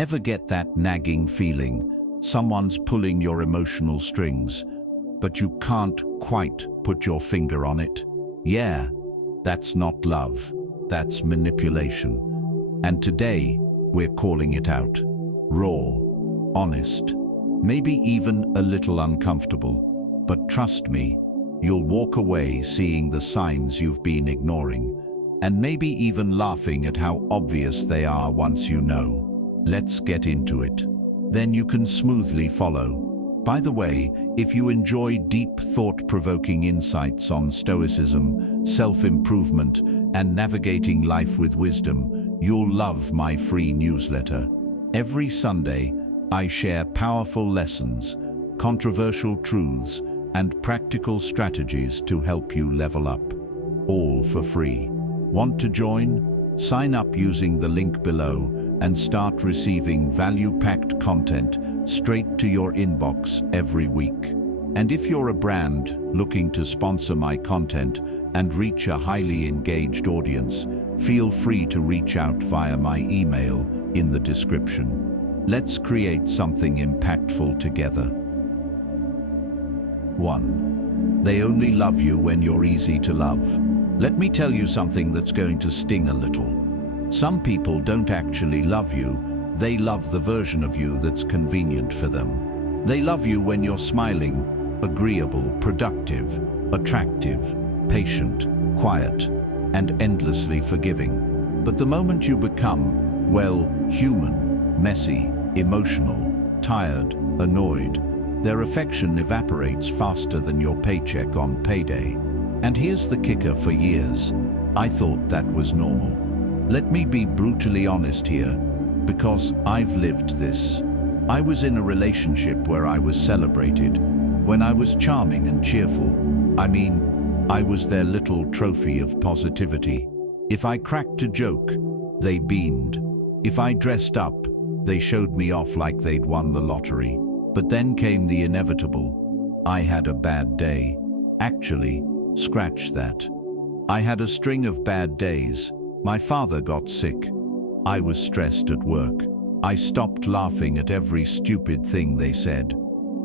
Ever get that nagging feeling? Someone's pulling your emotional strings, but you can't quite put your finger on it? Yeah, that's not love. That's manipulation. And today, we're calling it out. Raw, honest, maybe even a little uncomfortable. But trust me, you'll walk away seeing the signs you've been ignoring, and maybe even laughing at how obvious they are once you know. Let's get into it. Then you can smoothly follow. By the way, if you enjoy deep, thought-provoking insights on Stoicism, self-improvement, and navigating life with wisdom, you'll love my free newsletter. Every Sunday, I share powerful lessons, controversial truths, and practical strategies to help you level up. All for free. Want to join? Sign up using the link below and start receiving value-packed content straight to your inbox every week. And if you're a brand looking to sponsor my content and reach a highly engaged audience, feel free to reach out via my email in the description. Let's create something impactful together. 1. They only love you when you're easy to love. Let me tell you something that's going to sting a little. Some people don't actually love you. They love the version of you that's convenient for them. They love you when you're smiling, agreeable, productive, attractive, patient, quiet, and endlessly forgiving. But the moment you become, well, human, messy, emotional, tired, annoyed, their affection evaporates faster than your paycheck on payday. And here's the kicker: for years, I thought that was normal. Let me be brutally honest here, because I've lived this. I was in a relationship where I was celebrated, when I was charming and cheerful. I mean, I was their little trophy of positivity. If I cracked a joke, they beamed. If I dressed up, they showed me off like they'd won the lottery. But then came the inevitable. I had a bad day. Actually, scratch that. I had a string of bad days. My father got sick. I was stressed at work. I stopped laughing at every stupid thing they said.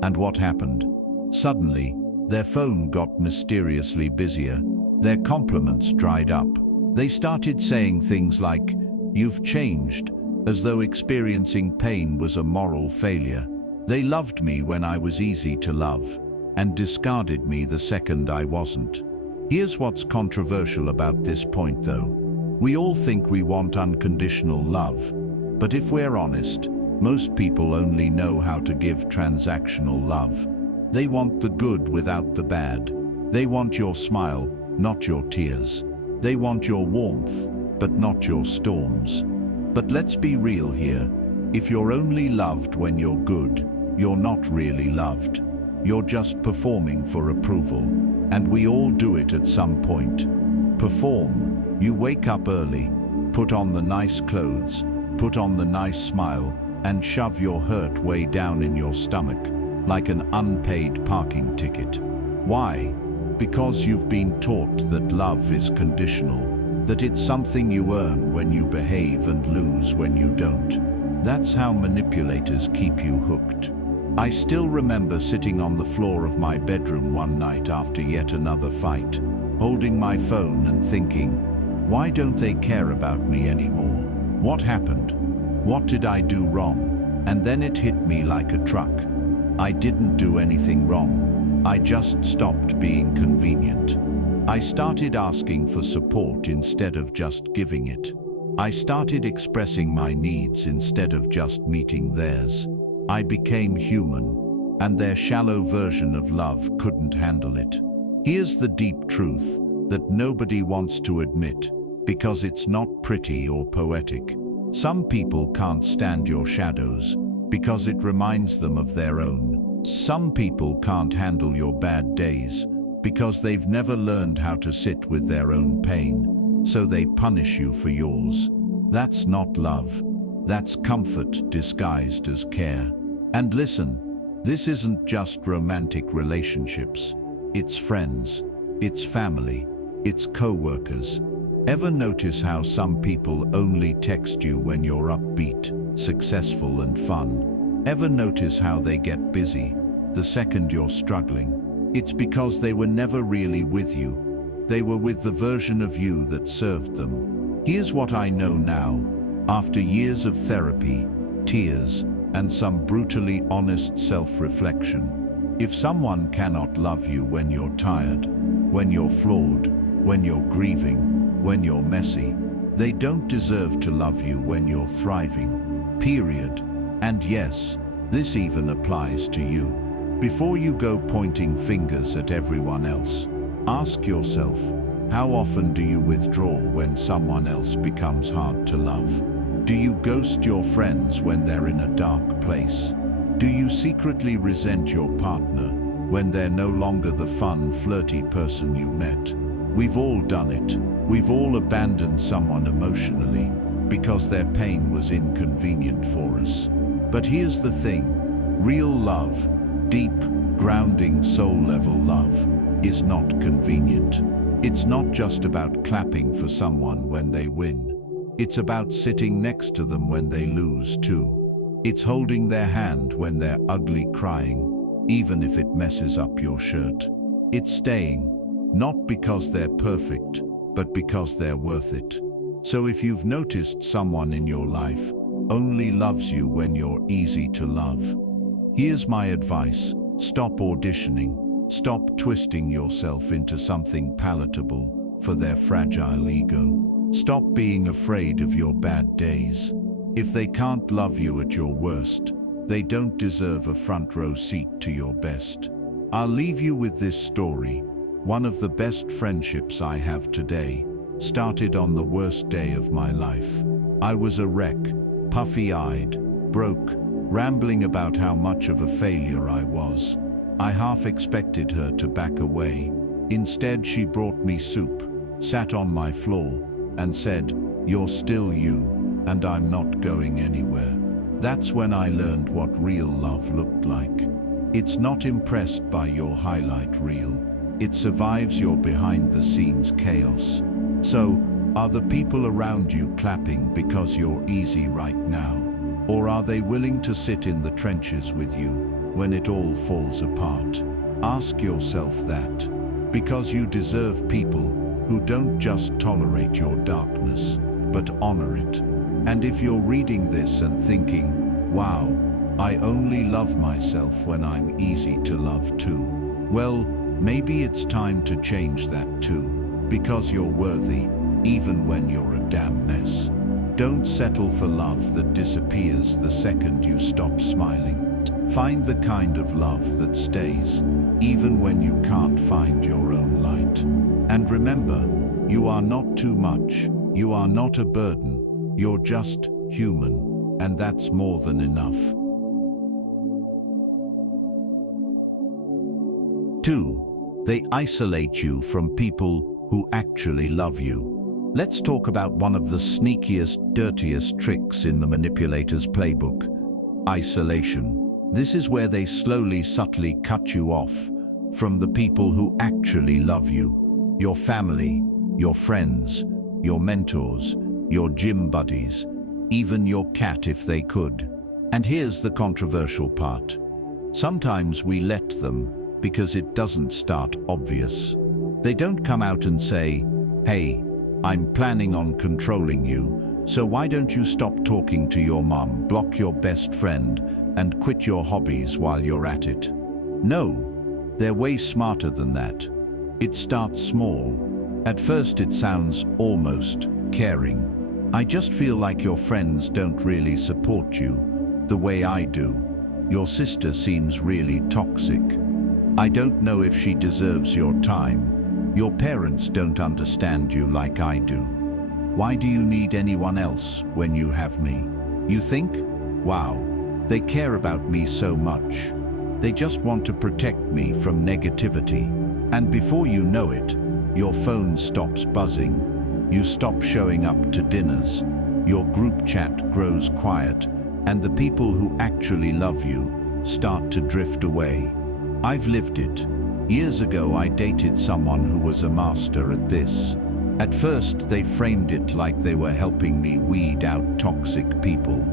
And what happened? Suddenly, their phone got mysteriously busier. Their compliments dried up. They started saying things like, "You've changed," as though experiencing pain was a moral failure. They loved me when I was easy to love, and discarded me the second I wasn't. Here's what's controversial about this point though. We all think we want unconditional love, but if we're honest, most people only know how to give transactional love. They want the good without the bad. They want your smile, not your tears. They want your warmth, but not your storms. But let's be real here. If you're only loved when you're good, you're not really loved. You're just performing for approval. And we all do it at some point. Perform. You wake up early, put on the nice clothes, put on the nice smile, and shove your hurt way down in your stomach, like an unpaid parking ticket. Why? Because you've been taught that love is conditional, that it's something you earn when you behave and lose when you don't. That's how manipulators keep you hooked. I still remember sitting on the floor of my bedroom one night after yet another fight, holding my phone and thinking, why don't they care about me anymore? What happened? What did I do wrong? And then it hit me like a truck. I didn't do anything wrong. I just stopped being convenient. I started asking for support instead of just giving it. I started expressing my needs instead of just meeting theirs. I became human, and their shallow version of love couldn't handle it. Here's the deep truth that nobody wants to admit, because it's not pretty or poetic. Some people can't stand your shadows, because it reminds them of their own. Some people can't handle your bad days, because they've never learned how to sit with their own pain, so they punish you for yours. That's not love. That's comfort disguised as care. And listen, this isn't just romantic relationships. It's friends, it's family, it's co-workers. Ever notice how some people only text you when you're upbeat? successful and fun. Ever notice how they get busy the second you're struggling? It's because they were never really with you. They were with the version of you that served them. Here's what I know now, after years of therapy, tears, and some brutally honest self-reflection. If someone cannot love you when you're tired, when you're flawed, when you're grieving, when you're messy, they don't deserve to love you when you're thriving. Period. And yes, this even applies to you. Before you go pointing fingers at everyone else, ask yourself, how often do you withdraw when someone else becomes hard to love? Do you ghost your friends when they're in a dark place? Do you secretly resent your partner when they're no longer the fun, flirty person you met? We've all done it. We've all abandoned someone emotionally because their pain was inconvenient for us. But here's the thing, real love, deep, grounding, soul-level love, is not convenient. It's not just about clapping for someone when they win. It's about sitting next to them when they lose too. It's holding their hand when they're ugly crying, even if it messes up your shirt. It's staying, not because they're perfect, but because they're worth it. So if you've noticed someone in your life only loves you when you're easy to love, here's my advice: stop auditioning, stop twisting yourself into something palatable for their fragile ego. Stop being afraid of your bad days. If they can't love you at your worst, they don't deserve a front row seat to your best. I'll leave you with this story. One of the best friendships I have today started on the worst day of my life. I was a wreck, puffy-eyed, broke, rambling about how much of a failure I was. I half expected her to back away. Instead, she brought me soup, sat on my floor, and said, "You're still you, and I'm not going anywhere." That's when I learned what real love looked like. It's not impressed by your highlight reel. It survives your behind-the-scenes chaos. So, are the people around you clapping because you're easy right now? Or are they willing to sit in the trenches with you when it all falls apart? Ask yourself that, because you deserve people who don't just tolerate your darkness, but honor it. And if you're reading this and thinking, wow, I only love myself when I'm easy to love too, well, maybe it's time to change that too, because you're worthy, even when you're a damn mess. Don't settle for love that disappears the second you stop smiling. Find the kind of love that stays, even when you can't find your own light. And remember, you are not too much, you are not a burden, you're just human, and that's more than enough. 2. They isolate you from people who actually love you. Let's talk about one of the sneakiest, dirtiest tricks in the manipulator's playbook: isolation. This is where they slowly, subtly cut you off from the people who actually love you. Your family, your friends, your mentors, your gym buddies, even your cat if they could. And here's the controversial part. Sometimes we let them because it doesn't start obvious. They don't come out and say, "Hey, I'm planning on controlling you, so why don't you stop talking to your mom, block your best friend, and quit your hobbies while you're at it." No, they're way smarter than that. It starts small. At first it sounds almost caring. "I just feel like your friends don't really support you the way I do. Your sister seems really toxic. I don't know if she deserves your time. Your parents don't understand you like I do. Why do you need anyone else when you have me?" You think, wow, they care about me so much. They just want to protect me from negativity. And before you know it, your phone stops buzzing, you stop showing up to dinners, your group chat grows quiet, and the people who actually love you start to drift away. I've lived it. Years ago, I dated someone who was a master at this. At first, they framed it like they were helping me weed out toxic people.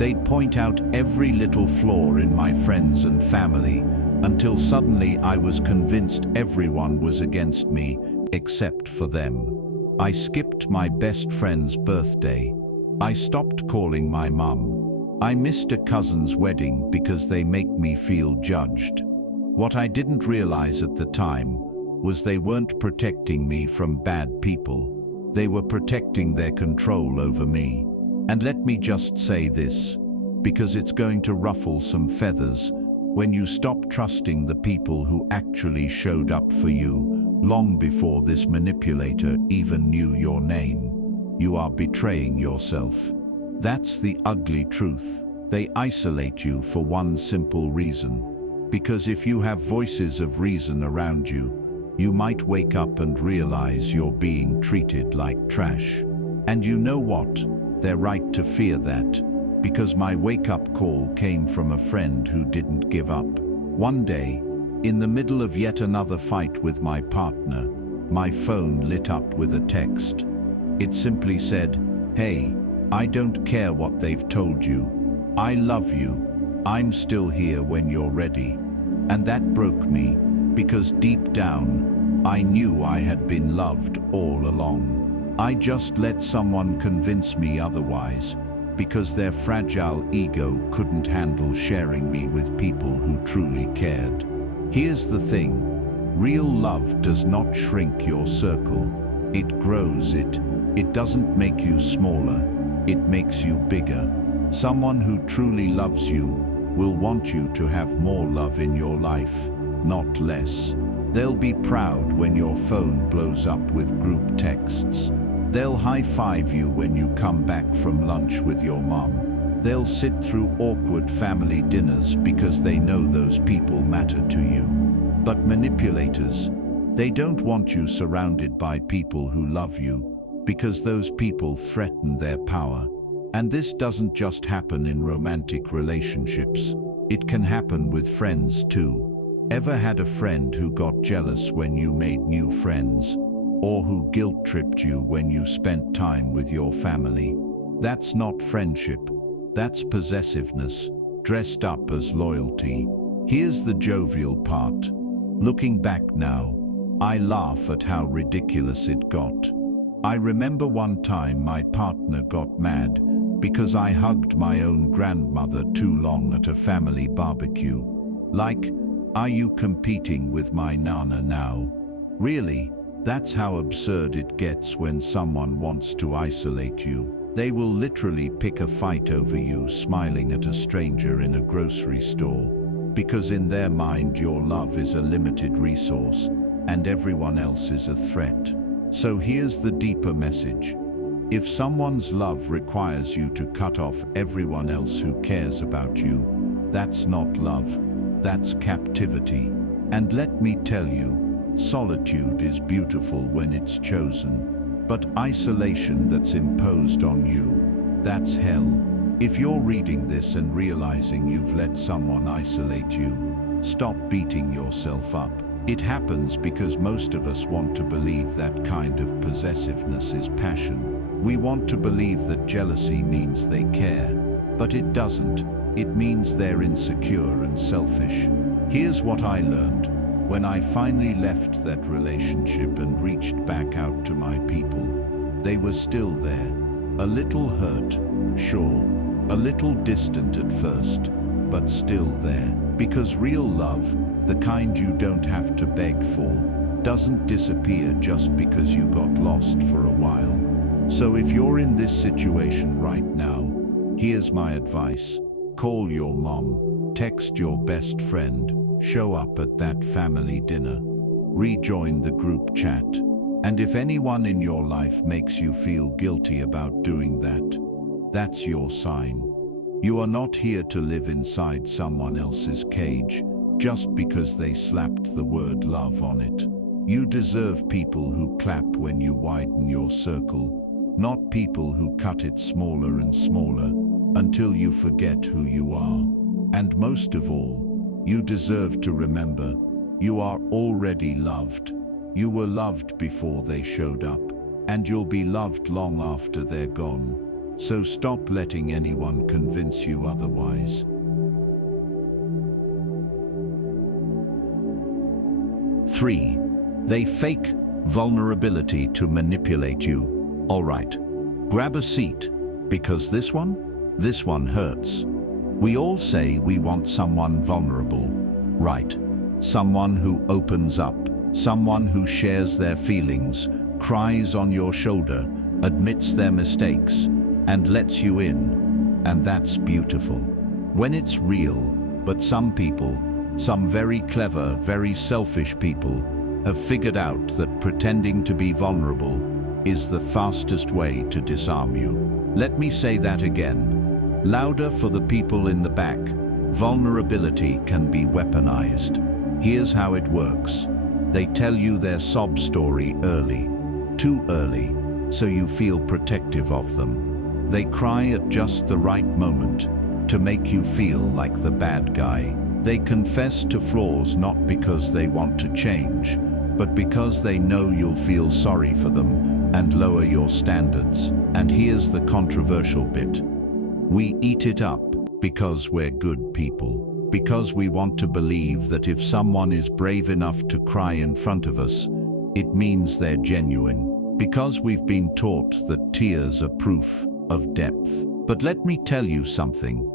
They'd point out every little flaw in my friends and family, until suddenly I was convinced everyone was against me, except for them. I skipped my best friend's birthday. I stopped calling my mum. I missed a cousin's wedding because they make me feel judged. What I didn't realize at the time was they weren't protecting me from bad people. They were protecting their control over me. And let me just say this, because it's going to ruffle some feathers. When you stop trusting the people who actually showed up for you, long before this manipulator even knew your name, you are betraying yourself. That's the ugly truth. They isolate you for one simple reason. Because if you have voices of reason around you, you might wake up and realize you're being treated like trash. And you know what? They're right to fear that. Because my wake-up call came from a friend who didn't give up. One day, in the middle of yet another fight with my partner, my phone lit up with a text. It simply said, "Hey, I don't care what they've told you. I love you. I'm still here when you're ready." And that broke me, because deep down, I knew I had been loved all along. I just let someone convince me otherwise, because their fragile ego couldn't handle sharing me with people who truly cared. Here's the thing, real love does not shrink your circle, it grows it. It doesn't make you smaller, it makes you bigger. Someone who truly loves you will want you to have more love in your life, not less. They'll be proud when your phone blows up with group texts. They'll high-five you when you come back from lunch with your mom. They'll sit through awkward family dinners because they know those people matter to you. But manipulators, they don't want you surrounded by people who love you, because those people threaten their power. And this doesn't just happen in romantic relationships. It can happen with friends too. Ever had a friend who got jealous when you made new friends? Or who guilt-tripped you when you spent time with your family? That's not friendship. That's possessiveness, dressed up as loyalty. Here's the jovial part. Looking back now, I laugh at how ridiculous it got. I remember one time my partner got mad because I hugged my own grandmother too long at a family barbecue. Like, are you competing with my nana now? Really? That's how absurd it gets when someone wants to isolate you. They will literally pick a fight over you smiling at a stranger in a grocery store, because in their mind your love is a limited resource and everyone else is a threat. So here's the deeper message. If someone's love requires you to cut off everyone else who cares about you, that's not love, that's captivity. And let me tell you, solitude is beautiful when it's chosen, but isolation that's imposed on you, that's hell. If you're reading this and realizing you've let someone isolate you, stop beating yourself up. It happens because most of us want to believe that kind of possessiveness is passion. We want to believe that jealousy means they care, but it doesn't. It means they're insecure and selfish. Here's what I learned. When I finally left that relationship and reached back out to my people, they were still there. A little hurt, sure, a little distant at first, but still there. Because real love, the kind you don't have to beg for, doesn't disappear just because you got lost for a while. So if you're in this situation right now, here's my advice. Call your mom, text your best friend, show up at that family dinner, rejoin the group chat. And if anyone in your life makes you feel guilty about doing that, that's your sign. You are not here to live inside someone else's cage just because they slapped the word love on it. You deserve people who clap when you widen your circle, not people who cut it smaller and smaller until you forget who you are. And most of all, you deserve to remember, you are already loved. You were loved before they showed up, and you'll be loved long after they're gone. So stop letting anyone convince you otherwise. 3. They fake vulnerability to manipulate you. All right, grab a seat, because this one hurts. We all say we want someone vulnerable, right? Someone who opens up, someone who shares their feelings, cries on your shoulder, admits their mistakes, and lets you in. And that's beautiful when it's real. But some people, some very clever, very selfish people, have figured out that pretending to be vulnerable is the fastest way to disarm you. Let me say that again, louder for the people in the back. Vulnerability can be weaponized. Here's how it works. They tell you their sob story early, too early, so you feel protective of them. They cry at just the right moment to make you feel like the bad guy. They confess to flaws not because they want to change, but because they know you'll feel sorry for them and lower your standards. And here's the controversial bit. We eat it up because we're good people, because we want to believe that if someone is brave enough to cry in front of us, it means they're genuine, because we've been taught that tears are proof of depth. But let me tell you something.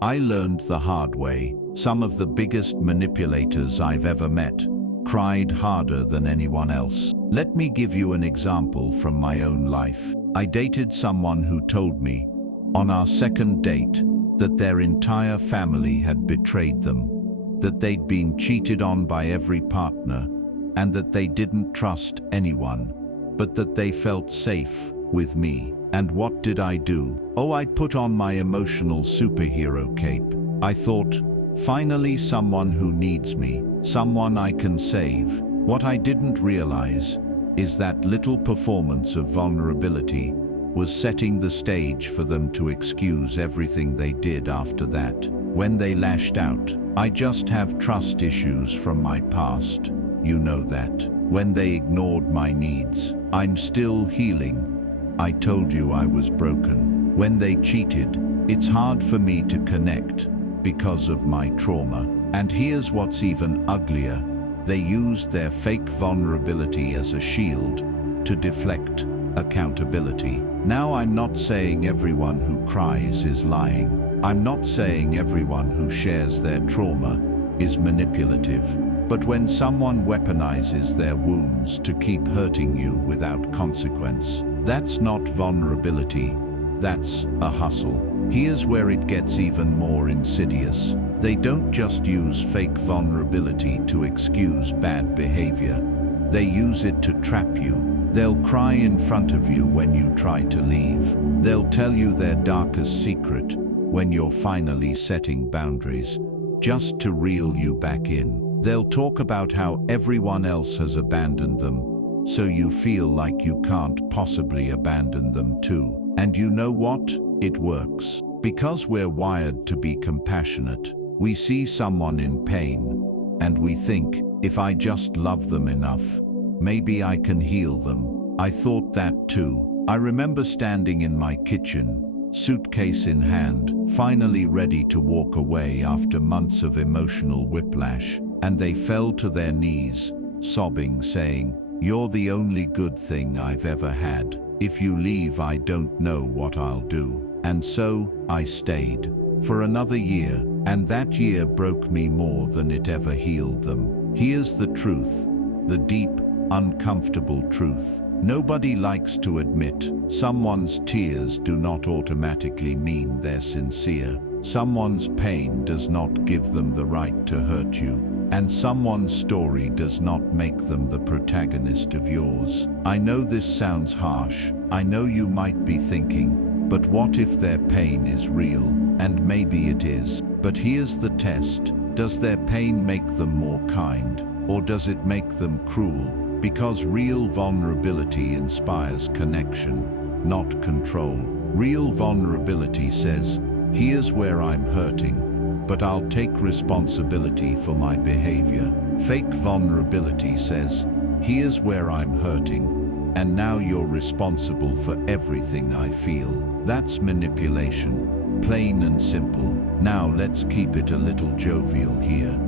I learned the hard way. Some of the biggest manipulators I've ever met cried harder than anyone else. Let me give you an example from my own life. I dated someone who told me, on our second date, that their entire family had betrayed them, that they'd been cheated on by every partner, and that they didn't trust anyone, but that they felt safe with me. And what did I do? Oh, I put on my emotional superhero cape. I thought, finally someone who needs me, someone I can save. What I didn't realize is that little performance of vulnerability was setting the stage for them to excuse everything they did after that. When they lashed out, I just have trust issues from my past. You know that. When they ignored my needs, I'm still healing. I told you I was broken. When they cheated, it's hard for me to connect because of my trauma. And here's what's even uglier. They used their fake vulnerability as a shield to deflect accountability. Now, I'm not saying everyone who cries is lying. I'm not saying everyone who shares their trauma is manipulative. But when someone weaponizes their wounds to keep hurting you without consequence, that's not vulnerability, that's a hustle. Here's where it gets even more insidious. They don't just use fake vulnerability to excuse bad behavior. They use it to trap you. They'll cry in front of you when you try to leave. They'll tell you their darkest secret when you're finally setting boundaries, just to reel you back in. They'll talk about how everyone else has abandoned them, so you feel like you can't possibly abandon them too. And you know what? It works. Because we're wired to be compassionate, we see someone in pain, and we think, if I just love them enough, maybe I can heal them. I thought that too. I remember standing in my kitchen, suitcase in hand, finally ready to walk away after months of emotional whiplash, and they fell to their knees, sobbing, saying, "You're the only good thing I've ever had. If you leave, I don't know what I'll do." And so, I stayed for another year, and that year broke me more than it ever healed them. Here's the truth, the deep, uncomfortable truth. Nobody likes to admit someone's tears do not automatically mean they're sincere. Someone's pain does not give them the right to hurt you. And someone's story does not make them the protagonist of yours. I know this sounds harsh. I know you might be thinking, but what if their pain is real? And maybe it is. But here's the test. Does their pain make them more kind? Or does it make them cruel? Because real vulnerability inspires connection, not control. Real vulnerability says, here's where I'm hurting, but I'll take responsibility for my behavior. Fake vulnerability says, here's where I'm hurting, and now you're responsible for everything I feel. That's manipulation, plain and simple. Now let's keep it a little jovial here.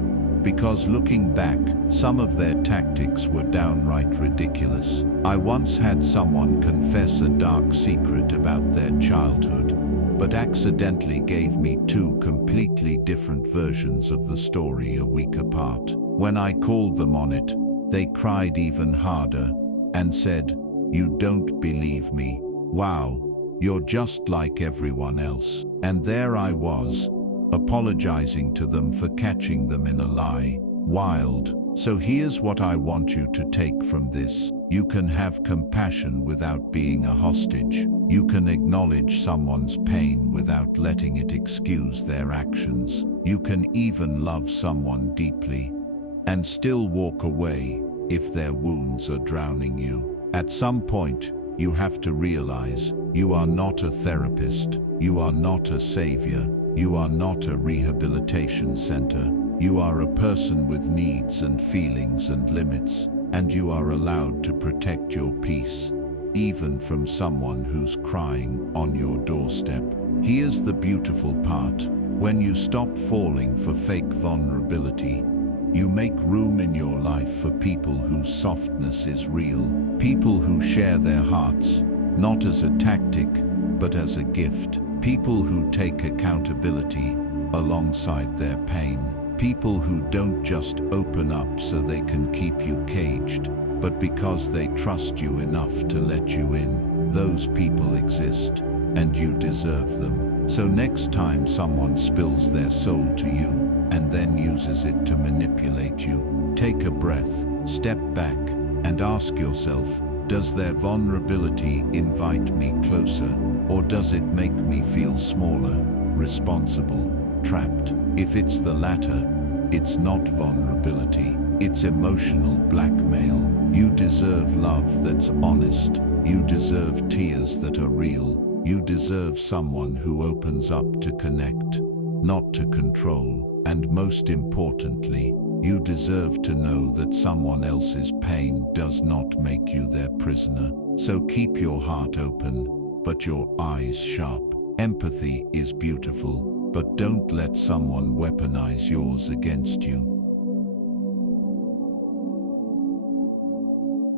Because looking back, some of their tactics were downright ridiculous. I once had someone confess a dark secret about their childhood, but accidentally gave me two completely different versions of the story a week apart. When I called them on it, they cried even harder and said, "You don't believe me. Wow, you're just like everyone else." And there I was, apologizing to them for catching them in a lie. Wild. So here's what I want you to take from this. You can have compassion without being a hostage. You can acknowledge someone's pain without letting it excuse their actions. You can even love someone deeply and still walk away if their wounds are drowning you. At some point, you have to realize you are not a therapist, you are not a savior, you are not a rehabilitation center. You are a person with needs and feelings and limits, and you are allowed to protect your peace, even from someone who's crying on your doorstep. Here's the beautiful part. When you stop falling for fake vulnerability, you make room in your life for people whose softness is real, people who share their hearts, not as a tactic, but as a gift, people who take accountability alongside their pain, people who don't just open up so they can keep you caged, but because they trust you enough to let you in. Those people exist, and you deserve them. So next time someone spills their soul to you, and then uses it to manipulate you, take a breath, step back, and ask yourself, does their vulnerability invite me closer, or does it make me feel smaller, responsible, trapped? If it's the latter, it's not vulnerability, it's emotional blackmail. You deserve love that's honest. You deserve tears that are real. You deserve someone who opens up to connect, not to control. And most importantly, you deserve to know that someone else's pain does not make you their prisoner. So keep your heart open, but your eyes sharp. Empathy is beautiful, but don't let someone weaponize yours against you.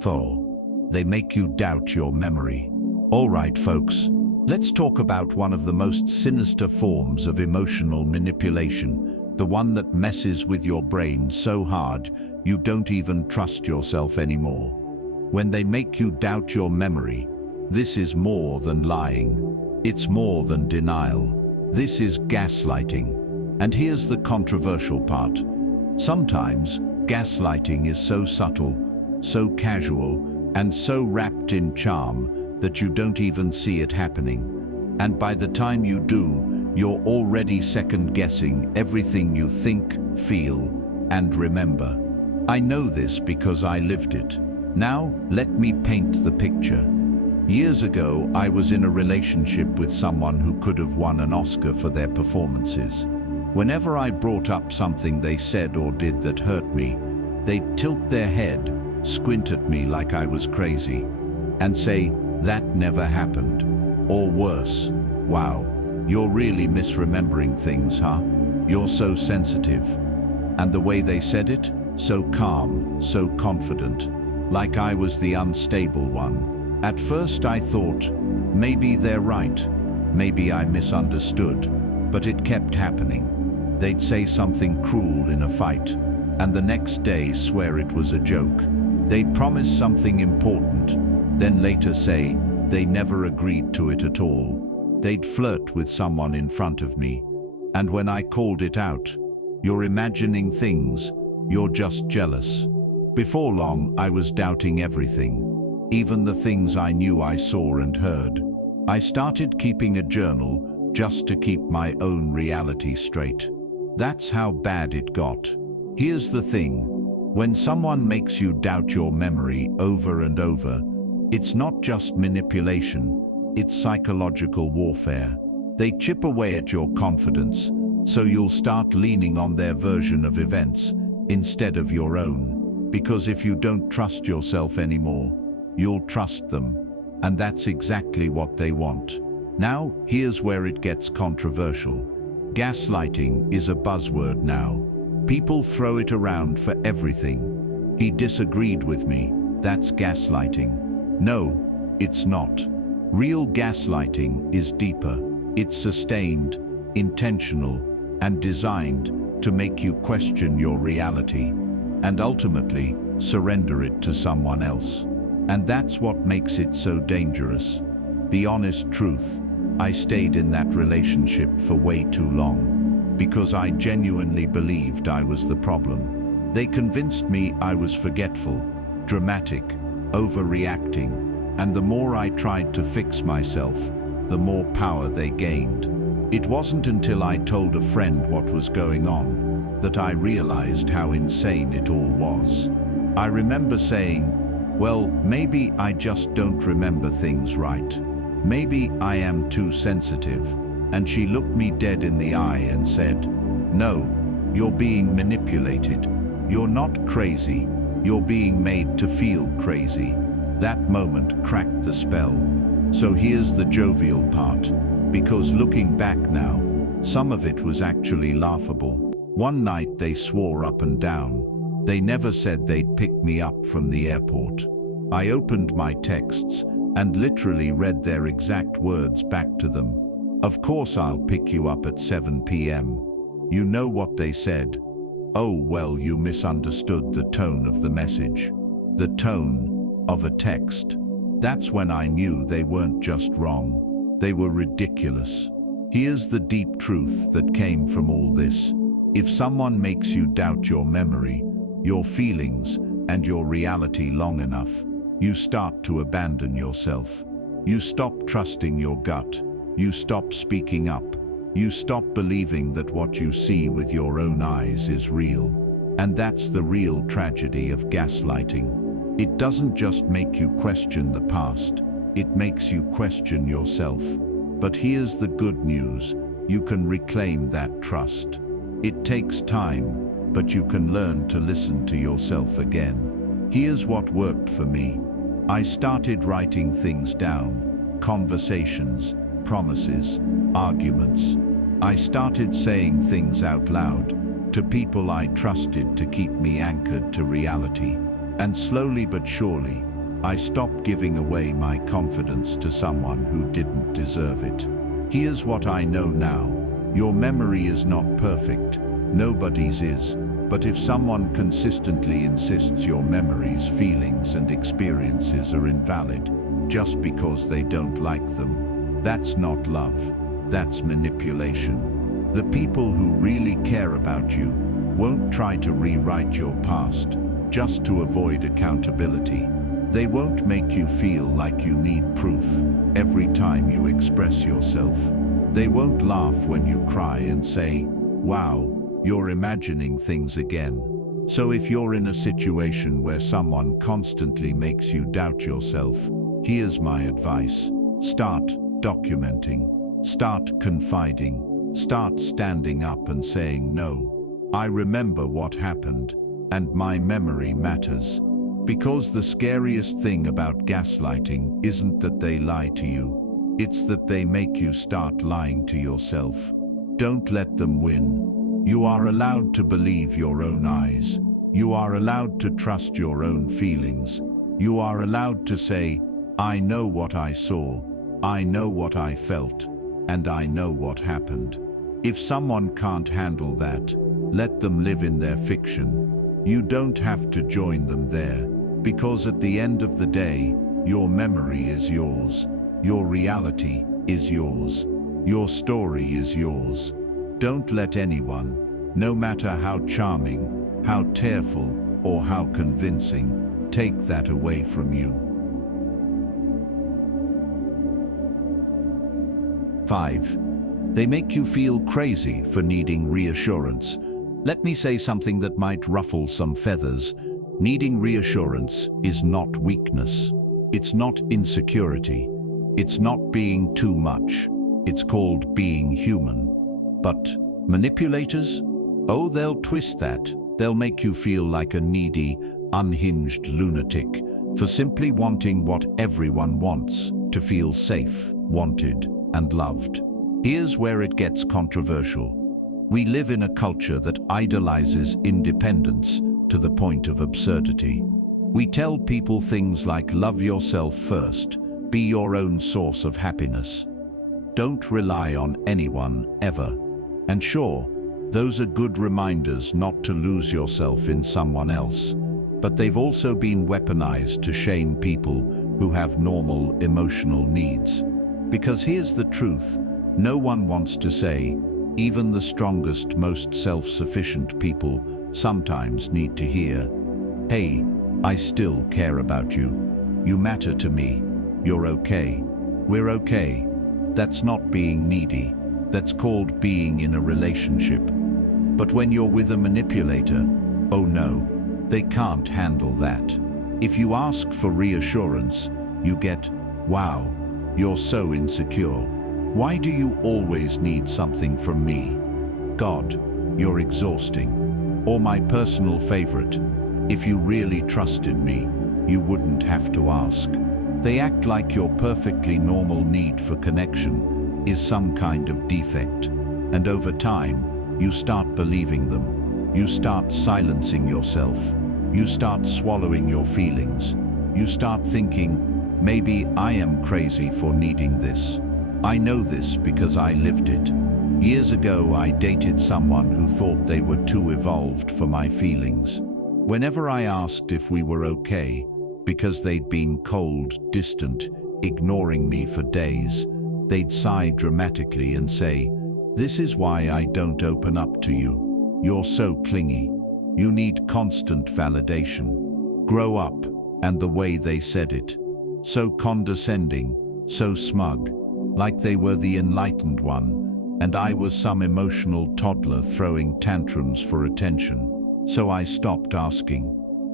4. They make you doubt your memory. All right, folks, let's talk about one of the most sinister forms of emotional manipulation, the one that messes with your brain so hard you don't even trust yourself anymore. When they make you doubt your memory, this is more than lying. It's more than denial. This is gaslighting. And here's the controversial part. Sometimes, gaslighting is so subtle, so casual, and so wrapped in charm that you don't even see it happening. And by the time you do, you're already second-guessing everything you think, feel, and remember. I know this because I lived it. Now, let me paint the picture. Years ago, I was in a relationship with someone who could have won an Oscar for their performances. Whenever I brought up something they said or did that hurt me, they'd tilt their head, squint at me like I was crazy, and say, "That never happened." Or worse, "Wow, you're really misremembering things, huh? You're so sensitive." And the way they said it, so calm, so confident, like I was the unstable one. At first I thought, maybe they're right, maybe I misunderstood, but it kept happening. They'd say something cruel in a fight, and the next day swear it was a joke. They'd promise something important, then later say they never agreed to it at all. They'd flirt with someone in front of me, and when I called it out, "You're imagining things, you're just jealous." Before long, I was doubting everything, even the things I knew I saw and heard. I started keeping a journal just to keep my own reality straight. That's how bad it got. Here's the thing, when someone makes you doubt your memory over and over, it's not just manipulation, it's psychological warfare. They chip away at your confidence, so you'll start leaning on their version of events instead of your own. Because if you don't trust yourself anymore, you'll trust them. And that's exactly what they want. Now, here's where it gets controversial. Gaslighting is a buzzword now. People throw it around for everything. He disagreed with me. That's gaslighting. No, it's not. Real gaslighting is deeper. It's sustained, intentional, and designed to make you question your reality and ultimately surrender it to someone else. And that's what makes it so dangerous. The honest truth, I stayed in that relationship for way too long because I genuinely believed I was the problem. They convinced me I was forgetful, dramatic, overreacting, and the more I tried to fix myself, the more power they gained. It wasn't until I told a friend what was going on that I realized how insane it all was. I remember saying, well, maybe I just don't remember things right. Maybe I am too sensitive. And she looked me dead in the eye and said, no, you're being manipulated. You're not crazy. You're being made to feel crazy. That moment cracked the spell. So here's the jovial part, because looking back now, some of it was actually laughable. One night they swore up and down. They never said they'd pick me up from the airport. I opened my texts and literally read their exact words back to them. Of course I'll pick you up at 7 p.m. You know what they said? Oh well, you misunderstood the tone of the message. The tone of a text. That's when I knew they weren't just wrong. They were ridiculous. Here's the deep truth that came from all this. If someone makes you doubt your memory, your feelings, and your reality long enough, you start to abandon yourself. You stop trusting your gut. You stop speaking up. You stop believing that what you see with your own eyes is real. And that's the real tragedy of gaslighting. It doesn't just make you question the past, it makes you question yourself. But here's the good news, you can reclaim that trust. It takes time, but you can learn to listen to yourself again. Here's what worked for me. I started writing things down, conversations, promises, arguments. I started saying things out loud to people I trusted to keep me anchored to reality. And slowly but surely, I stopped giving away my confidence to someone who didn't deserve it. Here's what I know now. Your memory is not perfect. Nobody's is. But if someone consistently insists your memories, feelings, and experiences are invalid just because they don't like them, that's not love. That's manipulation. The people who really care about you won't try to rewrite your past just to avoid accountability. They won't make you feel like you need proof every time you express yourself. They won't laugh when you cry and say, wow, you're imagining things again. So if you're in a situation where someone constantly makes you doubt yourself, here's my advice. Start documenting. Start confiding. Start standing up and saying no. I remember what happened, and my memory matters. Because the scariest thing about gaslighting isn't that they lie to you, it's that they make you start lying to yourself. Don't let them win. You are allowed to believe your own eyes. You are allowed to trust your own feelings. You are allowed to say, I know what I saw, I know what I felt, and I know what happened. If someone can't handle that, let them live in their fiction. You don't have to join them there, because at the end of the day, your memory is yours. Your reality is yours. Your story is yours. Don't let anyone, no matter how charming, how tearful, or how convincing, take that away from you. 5. They make you feel crazy for needing reassurance. Let me say something that might ruffle some feathers. Needing reassurance is not weakness. It's not insecurity. It's not being too much. It's called being human. But manipulators? Oh, they'll twist that. They'll make you feel like a needy, unhinged lunatic for simply wanting what everyone wants, to feel safe, wanted, and loved. Here's where it gets controversial. We live in a culture that idolizes independence to the point of absurdity. We tell people things like love yourself first, be your own source of happiness. Don't rely on anyone ever. And sure, those are good reminders not to lose yourself in someone else, but they've also been weaponized to shame people who have normal emotional needs. Because here's the truth, no one wants to say, even the strongest, most self-sufficient people sometimes need to hear, hey, I still care about you. You matter to me. You're okay. We're okay. That's not being needy. That's called being in a relationship. But when you're with a manipulator, oh no, they can't handle that. If you ask for reassurance, you get, wow, you're so insecure. Why do you always need something from me? God, you're exhausting. Or my personal favorite, if you really trusted me, you wouldn't have to ask. They act like your perfectly normal need for connection is some kind of defect. And over time, you start believing them. You start silencing yourself. You start swallowing your feelings. You start thinking, maybe I am crazy for needing this. I know this because I lived it. Years ago, I dated someone who thought they were too evolved for my feelings. Whenever I asked if we were okay, because they'd been cold, distant, ignoring me for days, they'd sigh dramatically and say, "This is why I don't open up to you. You're so clingy. You need constant validation. Grow up." And the way they said it, so condescending, so smug, like they were the enlightened one, and I was some emotional toddler throwing tantrums for attention. So I stopped asking.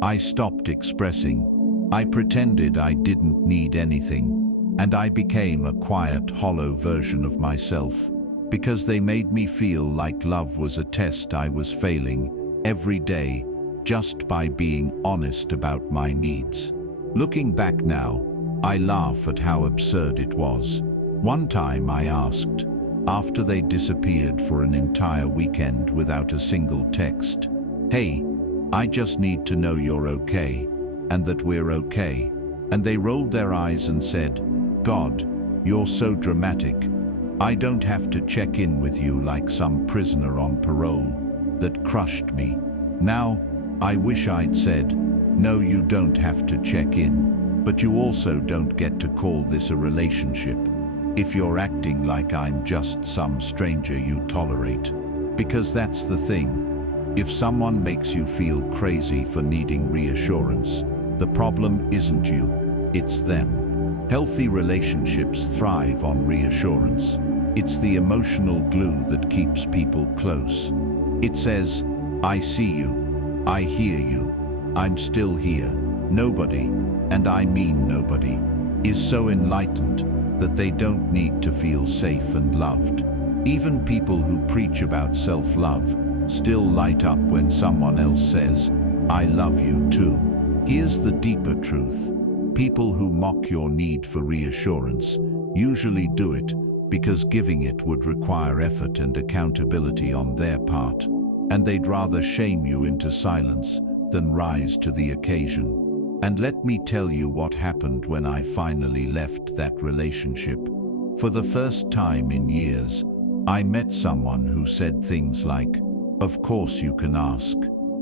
I stopped expressing. I pretended I didn't need anything, and I became a quiet, hollow version of myself, because they made me feel like love was a test I was failing every day just by being honest about my needs. Looking back now, I laugh at how absurd it was. One time I asked, after they disappeared for an entire weekend without a single text, "Hey, I just need to know you're okay, and that we're okay." And they rolled their eyes and said, "God, you're so dramatic. I don't have to check in with you like some prisoner on parole." That crushed me. Now, I wish I'd said, "No, you don't have to check in, but you also don't get to call this a relationship if you're acting like I'm just some stranger you tolerate." Because that's the thing. If someone makes you feel crazy for needing reassurance, the problem isn't you, it's them. Healthy relationships thrive on reassurance. It's the emotional glue that keeps people close. It says, "I see you, I hear you, I'm still here." Nobody, and I mean nobody, is so enlightened that they don't need to feel safe and loved. Even people who preach about self-love still light up when someone else says, "I love you too." Here's the deeper truth. People who mock your need for reassurance usually do it because giving it would require effort and accountability on their part, and they'd rather shame you into silence than rise to the occasion. And let me tell you what happened when I finally left that relationship. For the first time in years, I met someone who said things like, "Of course you can ask.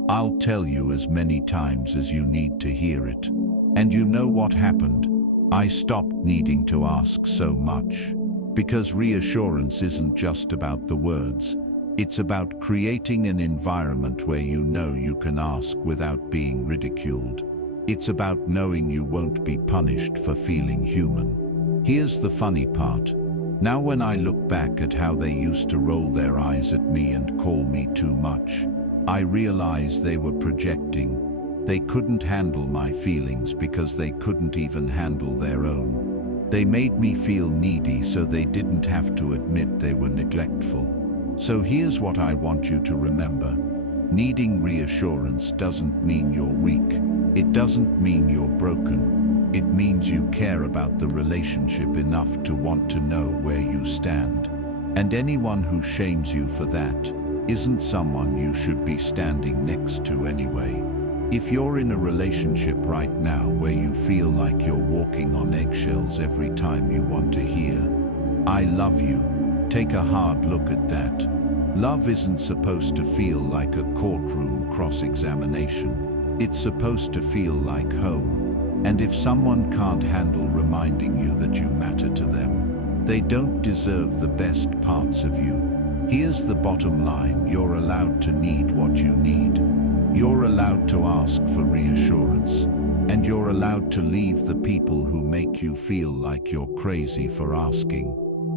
I'll tell you as many times as you need to hear it." And you know what happened? I stopped needing to ask so much. Because reassurance isn't just about the words. It's about creating an environment where you know you can ask without being ridiculed. It's about knowing you won't be punished for feeling human. Here's the funny part. Now when I look back at how they used to roll their eyes at me and call me too much, I realize they were projecting. They couldn't handle my feelings because they couldn't even handle their own. They made me feel needy so they didn't have to admit they were neglectful. So here's what I want you to remember. Needing reassurance doesn't mean you're weak. It doesn't mean you're broken. It means you care about the relationship enough to want to know where you stand. And anyone who shames you for that isn't someone you should be standing next to anyway. If you're in a relationship right now where you feel like you're walking on eggshells every time you want to hear, "I love you," take a hard look at that. Love isn't supposed to feel like a courtroom cross-examination. It's supposed to feel like home. And if someone can't handle reminding you that you matter to them, they don't deserve the best parts of you. Here's the bottom line: you're allowed to need what you need. You're allowed to ask for reassurance. And you're allowed to leave the people who make you feel like you're crazy for asking.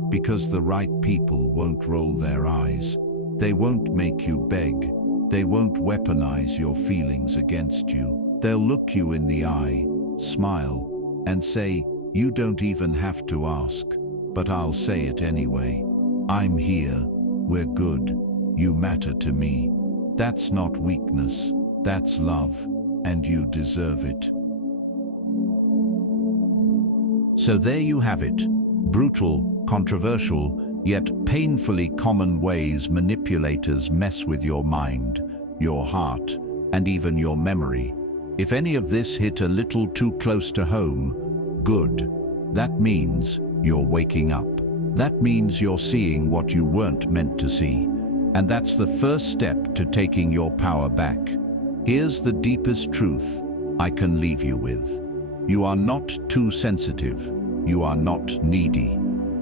Because the right people won't roll their eyes. They won't make you beg. They won't weaponize your feelings against you. They'll look you in the eye, smile, and say, "You don't even have to ask, but I'll say it anyway. I'm here, we're good, you matter to me." That's not weakness, that's love, and you deserve it. So there you have it. Brutal, controversial, yet painfully common ways manipulators mess with your mind, your heart, and even your memory. If any of this hit a little too close to home, good. That means you're waking up. That means you're seeing what you weren't meant to see. And that's the first step to taking your power back. Here's the deepest truth I can leave you with. You are not too sensitive. You are not needy.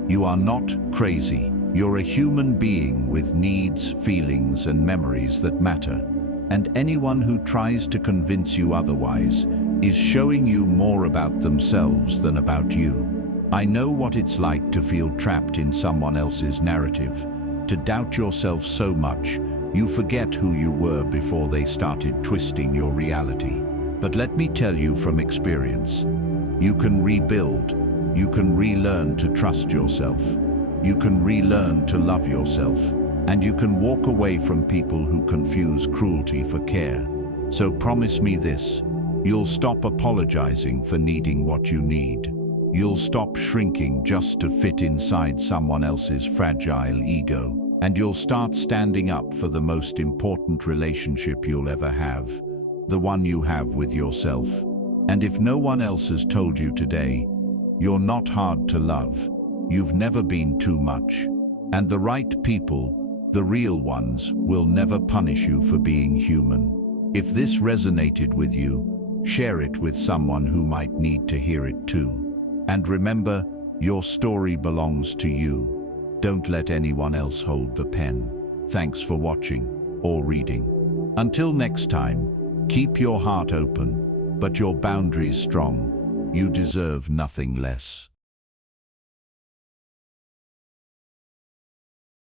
You are not crazy. You're a human being with needs, feelings, and memories that matter. And anyone who tries to convince you otherwise is showing you more about themselves than about you. I know what it's like to feel trapped in someone else's narrative, to doubt yourself so much you forget who you were before they started twisting your reality. But let me tell you from experience, you can rebuild, you can relearn to trust yourself, you can relearn to love yourself, and you can walk away from people who confuse cruelty for care. So promise me this: you'll stop apologizing for needing what you need. You'll stop shrinking just to fit inside someone else's fragile ego. And you'll start standing up for the most important relationship you'll ever have, the one you have with yourself. And if no one else has told you today, you're not hard to love. You've never been too much. And the right people, the real ones, will never punish you for being human. If this resonated with you, share it with someone who might need to hear it too. And remember, your story belongs to you. Don't let anyone else hold the pen. Thanks for watching or reading. Until next time, keep your heart open, but your boundaries strong. You deserve nothing less.